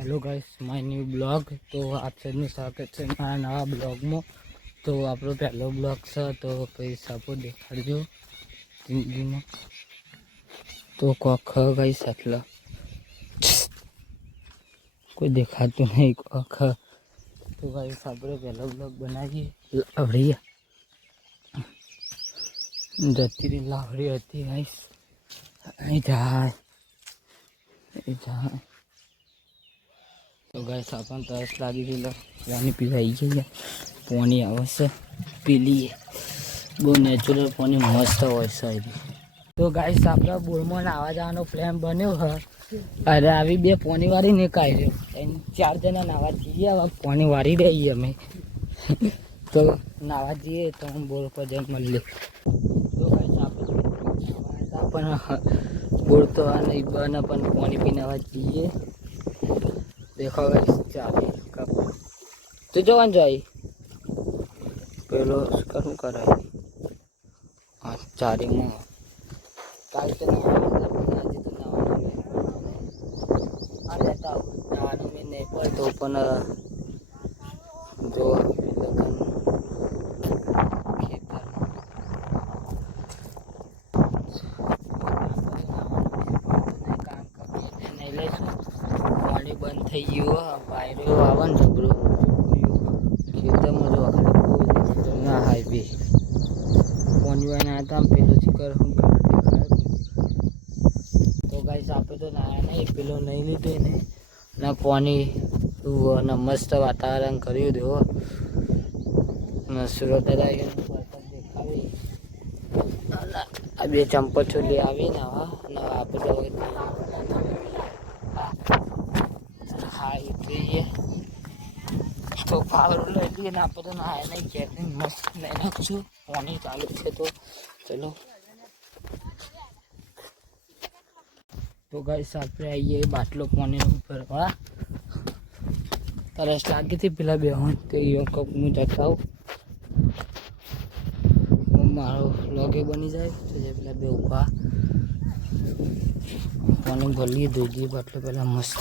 Hello guys my new blog. तो आप सबનું સ્વાગત છે મારા નવા બ્લોગમાં। તો આપણો પહેલો બ્લોગ છે તો પછી સપોર્ટ દેખાડજો જિંદગીમાં। તો કોખ ગાઈસ આટલા કોઈ દેખાતું નહીં કોખ। તો ગાઈસ આપણે પહેલો બ્લોગ બનાવીએ। લાવડી જતી રહી લાવડી હતી ગાઈસ। અહીં જાય तो गाइस अपन तरस लागी थी पानी पीवाई गई पानी आवश्य पी लिए बहुत नेचुरल पानी मस्त हो। तो गाइस अपना बोर में नावा जानो प्लान बन्यो है। अरे अभी बे पानी वाली निकाल रहे 4 जना नावा जीए अब पानी वारी रही हमें तो नावा जीए तो हम बोर पर जब मिल ले। तो गाइस अपन बोर तो नहीं बन अपन पानी पीने जीए। देखो गाइस चारी कप तो जवान जाई पहलो करू कराई हाँ चारी में काल तो नानो में नहीं पर तो अपन जो बंद थी गयो वायरो आवे ने जबरो खेतर में जो कोई ना हाईवे पानी वाना आता पेलो चिकर हम देखाय। तो गाइस आपे तो नाया नहीं पेलो नहीं लीधो ने ना पानी ना मस्त वातावरण कर्યું देवो ना सूरत दादा देखावी आ बे चंपल छोली आवी ना आपे तो तो पावर ले ना तो नहाया नहीं कहते मस्त नहीं ना कुछ पानी चालू है तो चलो। तो गाइस आपने आइए बाटलो पानी ऊपर वाला तरस लागी थी पेला बेहोन तो यो कप में जता हूँ मारो लगे बनी जाए तो जे पेला बे ऊपर पानी भर लिए दूजी बाटलो पहला मस्त।